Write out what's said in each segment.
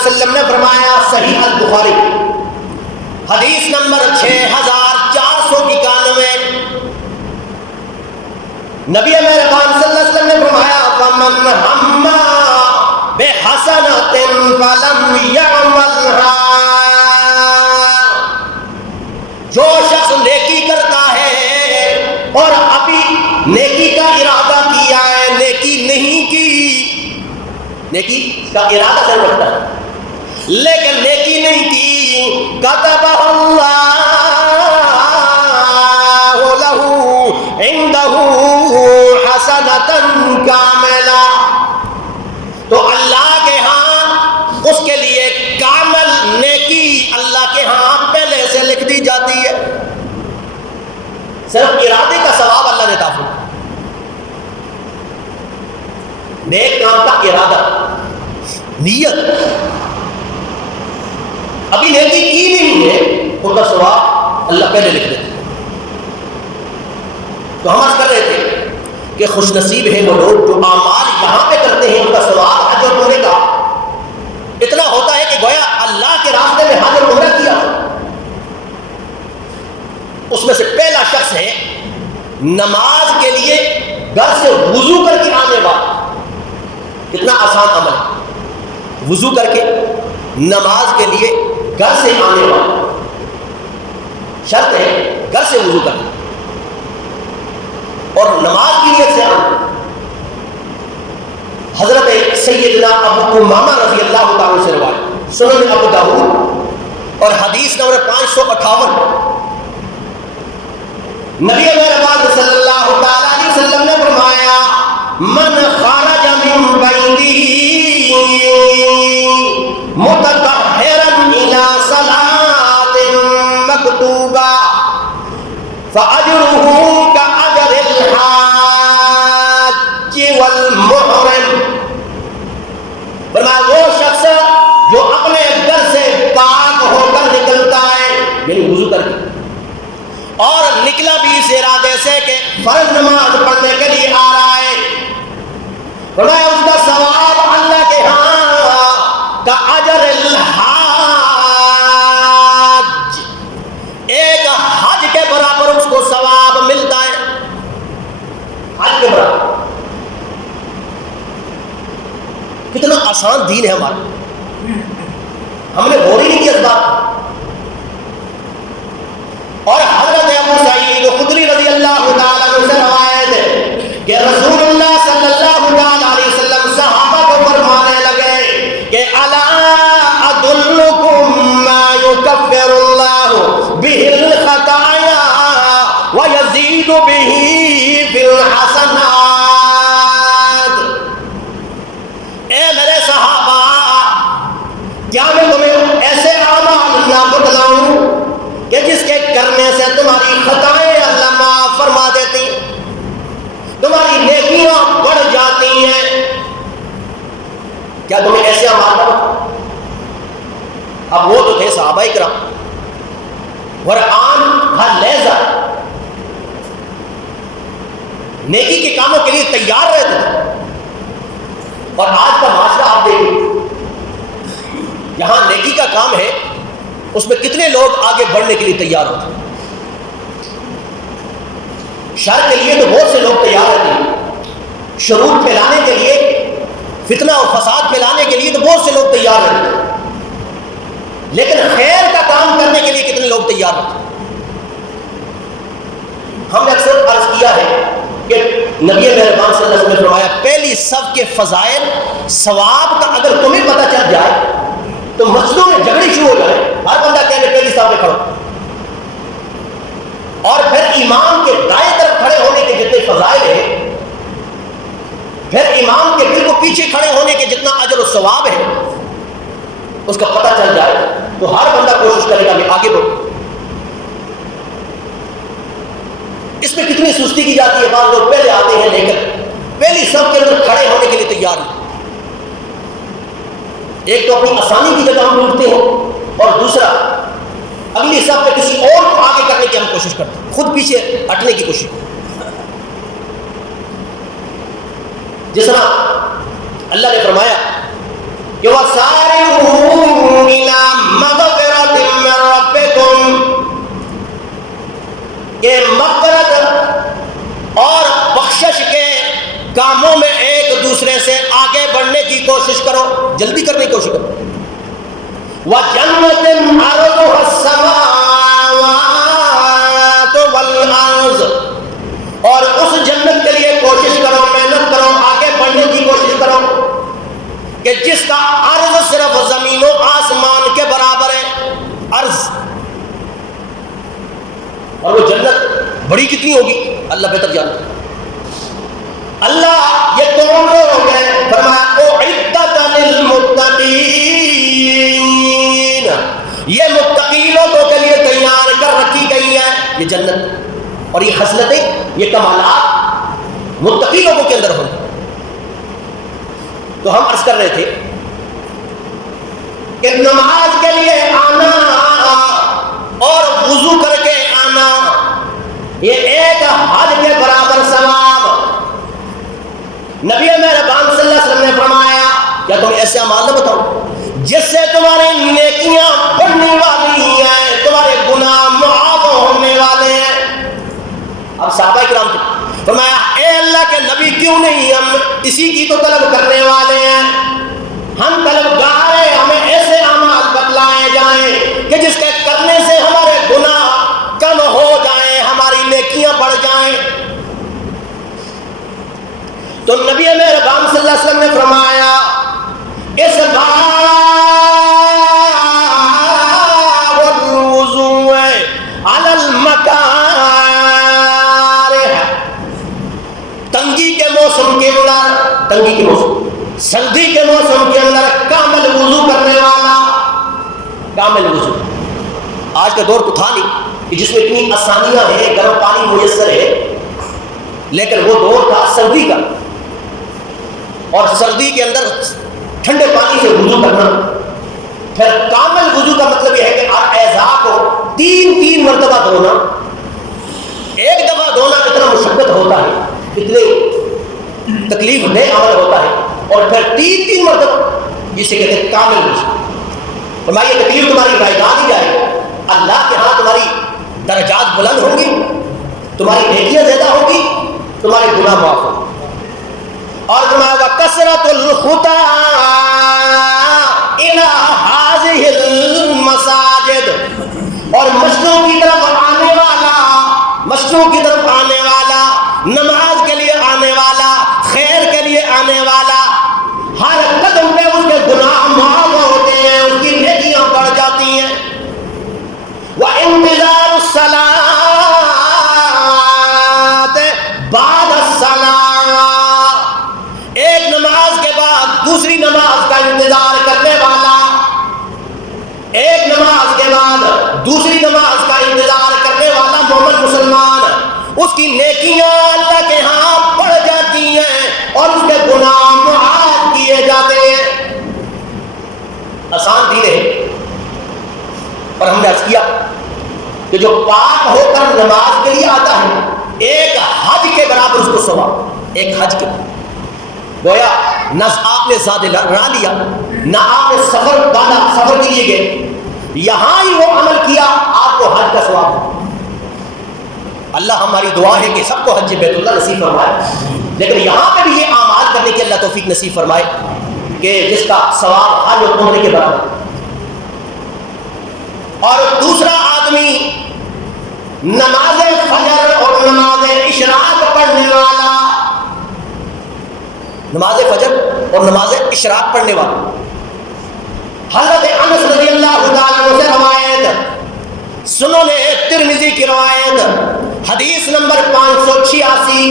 وسلم نے فرمایا، صحیح البخاری حدیث نمبر 6491، نبی مہربان صلی اللہ علیہ وسلم نے فرمایا، فمن ہم بحسنۃ فلم یعملھا، جو شخص نیکی کرتا ہے اور ابھی نیکی کا ارادہ کیا ہے، نیکی نہیں کی، نیکی کا ارادہ ضرور رکھتا ہے لیکن نیکی نہیں کی، کتبہ اللہ لہ عندہ حسنۃ کاملہ، تو اللہ کے ہاں اس کے لیے کامل نیکی اللہ کے ہاں پہلے سے لکھ دی جاتی ہے۔ صرف ارادے کا ثواب اللہ نے عطا فرمایا، نیک کام کا ارادہ، نیت، ابھی نیکی کی نہیں ہے ان کا ثواب اللہ پہلے لکھ دیتے۔ تو ہم عرض کر رہے تھے کہ خوش نصیب ہیں وہ لوگ جو اعمال یہاں پہ کرتے ہیں، ان کا ثواب حج اور عمرے کا اتنا ہوتا ہے کہ گویا اللہ کے راستے میں حج اور عمرہ کیا۔ اس میں سے پہلا شخص ہے نماز کے لیے گھر سے وضو کر کے آنے والا، کتنا آسان عمل ہے، وضو کر کے نماز کے لیے گھر سے آنے والا، شرط ہے گھر سے وضو کرنا اور نماز کی نیت سے آنا۔ حضرت سیدنا ابو امامہ رضی اللہ تعالیٰ سے روایت، سنن ابو داؤد اور حدیث نمبر 558، نبی مہربان صلی اللہ تعالیٰ علیہ وسلم نے فرمایا، من خرج من بیتہ متطہرا الی صلاۃ مکتوبہ فاجرہ کاجر الحاج والمحرم، فرمایا وہ شخص جو اپنے گھر سے پاک ہو کر نکلتا ہے، یعنی وضو کر کے، اور نکلا بھی اس ارادے سے کہ فرض نماز پڑھنے کے لیے آ رہا ہے، فرمایا اس کا ثواب اللہ کے ہاں کا اجر الحاج، ایک حج کے برابر اس کو ثواب ملتا ہے، حج کے برابر۔ کتنا آسان دین ہے ہمارا، ہم نے غور ہی نہیں کیا اس بات۔ اور حضرت ابو سعید خدری رضی اللہ تعالیٰ عنہ سے روایت ہے کہ رسول اللہ صلی اللہ علیہ وسلم صحابہ کو فرمانے لگے کہ الا ادلکم ما یکفر اللہ بہ الخطایا ویزید بہ فی الحسنات، اے میرے صحابہ کیا میں تمہیں ایسے اعمال نہ بتلاؤں کہ جس کے کرنے سے تمہاری خطائیں اللہ معاف فرما دیتی، تمہاری نیکیاں بڑھ جاتی ہیں؟ کیا تمہیں ایسے اعمال نہ بتاؤں؟ اب وہ تو تھے صحابہ کرام، قرآن ہر لہجہ نیکی کے کاموں کے لیے تیار رہتے تھے، اور آج کا معاشرہ آپ دیکھیں، یہاں نیکی کا کام ہے، اس میں کتنے لوگ آگے بڑھنے کے لیے تیار ہوتے ہیں، شر کے لیے تو بہت سے لوگ تیار ہوتے ہیں، شرور پھیلانے کے لیے، فتنہ اور فساد پھیلانے کے لیے تو بہت سے لوگ تیار ہوتے ہیں، لیکن خیر کا کام کرنے کے لیے کتنے لوگ تیار ہوتے ہیں؟ ہم نے اکثر عرض کیا ہے کہ نبی مہربان صلی اللہ علیہ وسلم نے فرمایا، پہلی صف کے فضائل ثواب کا اگر تمہیں پتہ چل جائے تو مسجدوں میں جھگڑی شروع ہو جائے، ہر بندہ کہنے پہلی صف میں کھڑو، اور پھر امام کے دائیں طرف کھڑے ہونے کے جتنے فضائل ہیں، پھر امام کے بالکل پیچھے کھڑے ہونے کے جتنا اجر و ثواب ہے، اس کا پتہ چل جائے تو ہر بندہ کوشش کرے گا میں آگے بڑھوں۔ اس میں کتنی سستی کی جاتی ہے، بعض لوگ پہلے آتے ہیں لیکن پہلی صف کے اندر کھڑے ہونے کے لیے تیار نہیں۔ ایک تو اپنی آسانی کی جگہ ہم ڈھونڈتے ہیں، اور دوسرا اگلی صف پہ کسی اور کو آگے کرنے کی ہم کوشش کرتے ہیں، خود پیچھے ہٹنے کی کوشش کرتے ہیں۔ جس طرح اللہ نے فرمایا کہ وَسَارِعُوا إلى مغفرة من ربكم، کہ مغفرت اور بخشش کے کاموں میں ایک دوسرے سے آگے بڑھنے کی کوشش کرو، جلدی کرنے کی کوشش کرو. وَجَنَّةٍ عَرْضُهَا السَّمَاوَاتُ وَالْأَرْضُ، اور اس جنت کے لیے کوشش کرو، محنت کرو، آگے بڑھنے کی کوشش کرو کہ جس کا عرض صرف زمین و آسمان کے برابر ہے. عرض، اور وہ جنت بڑی کتنی ہوگی اللہ بہتر جانتا ہے. اللہ یہ کون لوگ ہیں؟ فرمایا اعدت للمتقین، یہ متقی لوگوں کے لیے تیار کر رکھی گئی ہے یہ جنت. اور یہ خصلتیں، یہ کمالات متقی لوگوں کے اندر ہوں. تو ہم عرض کر رہے تھے کہ نماز کے لیے آنا اور وضو کر کے آنا یہ ایک حج کے برابر ثواب. نبی مہربان صلی اللہ علیہ وسلم نے فرمایا کیا تمہیں ایسے اعمال نہ بتاؤں جس سے تمہاری نیکیاں بڑھنے والی ہیں، تمہارے گناہ معاف ہونے والے ہیں. اب صحابہ کرام کو فرمایا اے اللہ کے نبی کیوں نہیں، ہم اسی کی تو طلب کرنے والے ہیں، ہم طلبگار ہیں، ہمیں ایسے اعمال بتلائے جائیں کہ جس کے کرنے سے ہمارے گناہ کم ہو جائیں، ہماری نیکیاں بڑھ جائیں. تو نبی مہربان صلی اللہ علیہ وسلم نے فرمایا اس باب الوضوء علی المکارہ، تنگی کے موسم کے اندر، تنگی کے موسم، سردی کے موسم کے اندر کامل وضو کرنے والا، کامل وضو. آج کا دور تو تھا نہیں کہ جس میں اتنی آسانیاں ہیں، گرم پانی میسر ہے، لیکن وہ دور تھا سردی کا، اور سردی کے اندر ٹھنڈے پانی سے وضو کرنا. پھر کامل وضو کا مطلب یہ ہے کہ اعضاء کو تین مرتبہ دھونا. ایک دفعہ دھونا اتنا مشقت ہوتا ہے، اتنے تکلیف دہ عمل ہوتا ہے، اور پھر تین مرتبہ، جسے کہتے ہیں کامل وضو. فرمائیے تکلیف تمہاری رائگاں نہیں جائے، اللہ کے ہاں تمہاری درجات بلند ہوں گی، تمہاری نیکیاں زیادہ ہوگی، تمہارے گناہ معاف ہوں. اور کثرت الخطا الى هذه المساجد، اور مسجدوں کی طرف آنے والا، مسجدوں کی طرف آنے والا، نماز کے لیے آنے والا، خیر کے لیے آنے والا، ہر قدم پہ اس کے گناہ معاف ہوتے ہیں، اس کی نیکیاں بڑھ جاتی ہیں. وانتظار الصلاۃ بعد الصلاۃ، ایک نماز کے بعد دوسری نماز کا انتظار کرنے والا، ایک نماز کے بعد دوسری نماز کا انتظار کرنے والا مومن مسلمان، اس کی نیکیاں اللہ کے ہاں بڑھ جاتی ہیں اور اس کے گناہ معاف کیے جاتے ہیں. آسان دین ہے، پر ہم نے عرض کیا کہ جو پاک ہو کر نماز کے لیے آتا ہے ایک حج کے برابر اس کو ثواب. ایک حج کے گویا نہ آپ نے زیادہ رہ لیا، نہ آپ نے سفر باندھا، سفر کے لیے گئے، یہاں ہی وہ عمل کیا، آپ کو حج کا ثواب. اللہ ہماری دعا ہے کہ سب کو حج بیت اللہ نصیب فرمائے، لیکن یہاں پہ بھی یہ اعمال کرنے کی اللہ توفیق نصیب فرمائے کہ جس کا ثواب حج اور عمرے کے برابر. اور دوسرا آدمی نماز فجر اور نماز اشراق پڑھنے والا، نماز فجر اور نماز اشراق پڑھنے والا. حضرت انس رضی اللہ تعالیٰ عنہ سے روایت، سنن ترمذی کی روایت، حدیث نمبر 586،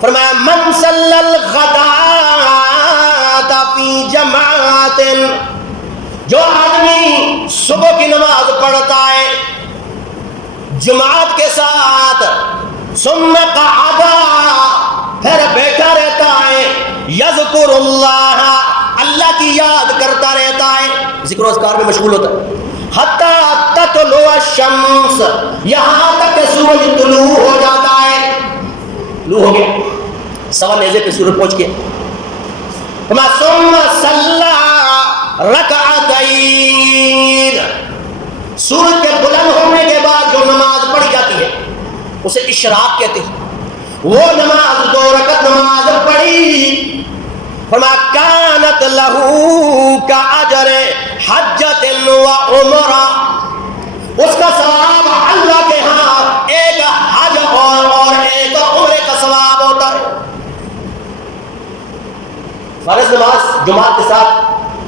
فرمایا من صلی الغداۃ فی جماعت، جو آدمی صبح کی نماز پڑھتا ہے جماعت کے ساتھ، ثم قعد، پھر بیٹھا رہتا ہے، یذکر اللہ، اللہ کی یاد کرتا رہتا ہے، ذکر و اذکار میں مشغول ہوتا ہے، حتی تطلع الشمس، یہاں تک کہ سورج طلوع ہو جاتا ہے. طلوع ہو گیا، سوا نیزے پہ سورج پہنچ گیا. ثم صلی رکعتین السعید، سورج کے بلند ہونے کے بعد جو نماز پڑھی جاتی ہے اسے اشراق کہتے ہیں. وہ نماز 2 رکعت نماز پڑھی، فرمایا کانت لہو کا اجر حجۃ و عمرہ، اس کا ثواب اللہ کے ہاں ایک حج اور ایک عمرے کا ثواب ہوتا ہے. فرض نماز جماعت کے ساتھ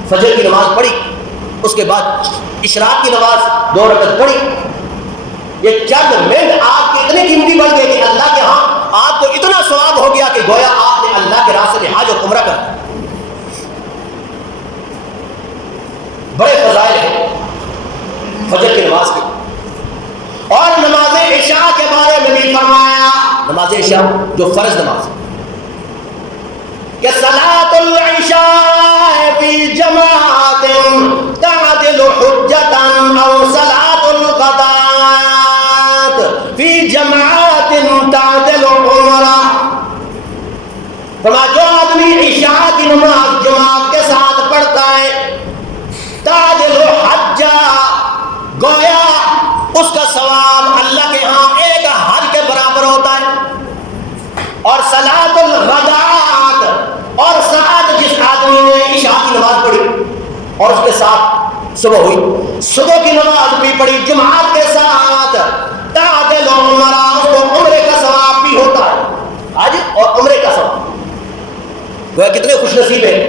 فجر کی نماز پڑھی، اس کے بعد اشراق کی نماز 2 رکعت پڑھی. یہ چند منٹ آپ کی اتنی قیمتی بن گئی کہ اللہ کے ہاں آپ کو اتنا ثواب ہو گیا کہ گویا آپ نے اللہ کے راستے میں حج اور عمرہ کر. بڑے فضائل ہیں فجر کی نماز کے. اور نماز عشاء کے بارے میں بھی فرمایا، نماز عشاء جو فرض نماز کہ صلاۃ العشاء فی جماعت تعدل حجۃ او صلاۃ الغداۃ فی جماعت تعدل عمرہ. فرمایا جو آدمی عشاء کی نماز جماعت کے ساتھ پڑھتا ہے تعدل حجہ، گویا اس کا ثواب اللہ کے ہاں ایک حج کے برابر ہوتا ہے. اور صلاۃ الغداۃ، اور ساتھ جس آدمی نے عشاء کی نماز پڑھی اور اس کے ساتھ صبح ہوئی، صبح کی نماز بھی پڑھی جماعت کے ساتھ، تعدل عمرہ، اس کو عمرے کا ثواب بھی ہوتا ہے، حج اور عمرے کا ثواب. وہ کتنے خوش نصیب ہیں،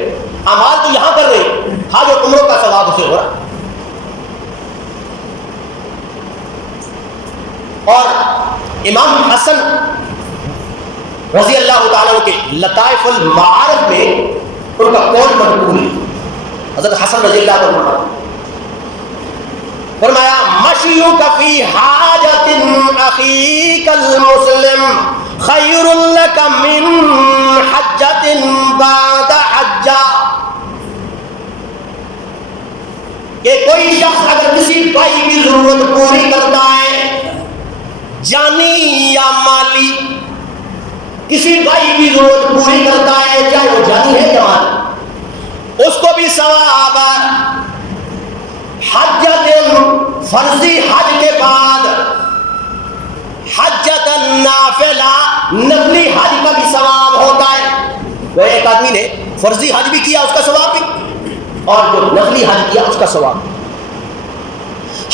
اعمال تو یہاں کر رہے ہیں، حج اور عمروں کا ثواب اسے ہو رہا. اور امام حسن رضی اللہ تعالیٰ کے لطائف المعارف میں ان کا قول منقول ہے. حضرت حسن رضی اللہ عنہ فرمایا مشیُک فی حاجۃ اخیک المسلم خیر لک من حجۃ بعد حجہ، کہ کوئی شخص اگر کسی بھائی کی ضرورت پوری کرتا ہے، جانی یا مالی، کسی بھائی کی ضرورت پوری کرتا ہے چاہے وہ جانی ہے یا مالی، اس کو بھی ثواب حجۃ فرضی حج کے بعد حجۃ نافلہ نفلی حج کا بھی ثواب ہوتا ہے. وہ ایک آدمی نے فرضی حج بھی کیا اس کا ثواب بھی، اور جو نفلی حج کیا اس کا ثواب.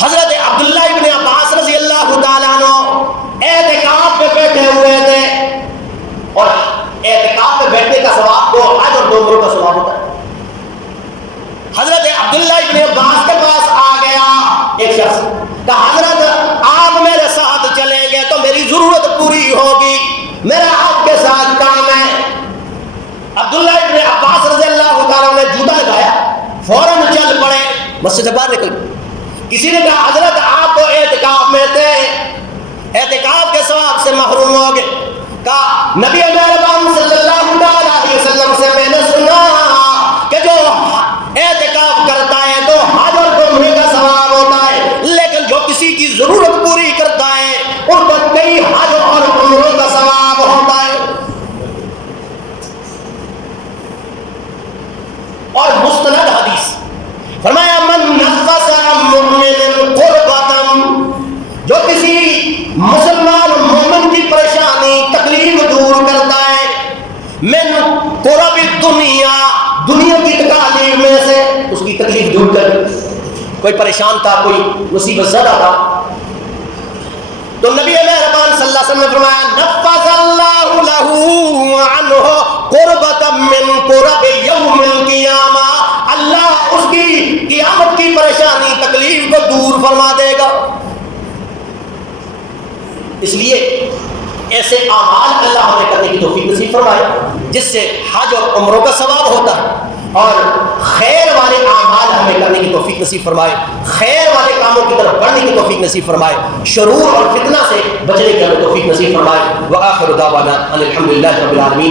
حضرت عبداللہ ابن عباس رضی اللہ تعالیٰ عنہ اعتکاف پہ بیٹھے ہوئے تھے، اور اعتکاف پہ بیٹھنے کا ثواب 2 حج اور 2 عمروں کا ثواب ہوتا ہے. حضرت عبداللہ ابن عباس کے پاس آ گیا ایک شخص، کہا حضرت آپ میرے ساتھ چلیں گے تو میری ضرورت پوری ہوگی، میرا آپ کے ساتھ کام ہے. عبداللہ ابن عباس رضی اللہ تعالیٰ نے جوتا لگایا، فوراً چل پڑے، مسجد سے باہر نکل. کسی نے کہا حضرت آپ تو اعتکاف میں تھے، اعتکاف کے ثواب سے محروم ہو گئے. کہا نبی مہربان صلی اللہ علیہ وسلم سے میں نے سنا کہ جو اعتکاف کرتا ہے تو حج اور عمرے کا ثواب ہوتا ہے، لیکن جو کسی کی ضرورت پوری کرتا ہے ان کو کئی حج اور عمروں کا ثواب ہوتا ہے. اور مستند حدیث فرمایا من نفس عن مؤمن قربۃ، جو کسی مسلمان مومن کی پریشانی تکلیف دور کرتا ہے، من قرب الدنیا، دنیا کی تکالیف میں سے اس کی تکلیف دور کر. کوئی پریشان تھا، کوئی مصیبت زدہ تھا، تو نبی مہربان صلی اللہ علیہ وسلم نے فرمایا نفذ اللہ لہ عنہ قربۃ من قرب یوم القیامہ، اللہ اس کی قیامت کی پریشانی تکلیف کو دور فرما دے گا. اس لیے ایسے اعمال اللہ ہمیں کرنے کی توفیق نصیب فرمائے جس سے حج اور عمروں کا ثواب ہوتا ہے، اور خیر والے اعمال ہمیں کرنے کی توفیق نصیب فرمائے، خیر والے کاموں کی طرف بڑھنے کی توفیق نصیب فرمائے، شرور اور فتنہ سے بچنے کی ہمیں توفیق نصیب فرمائے. وآخر دعوانا ان الحمد للہ رب العالمین.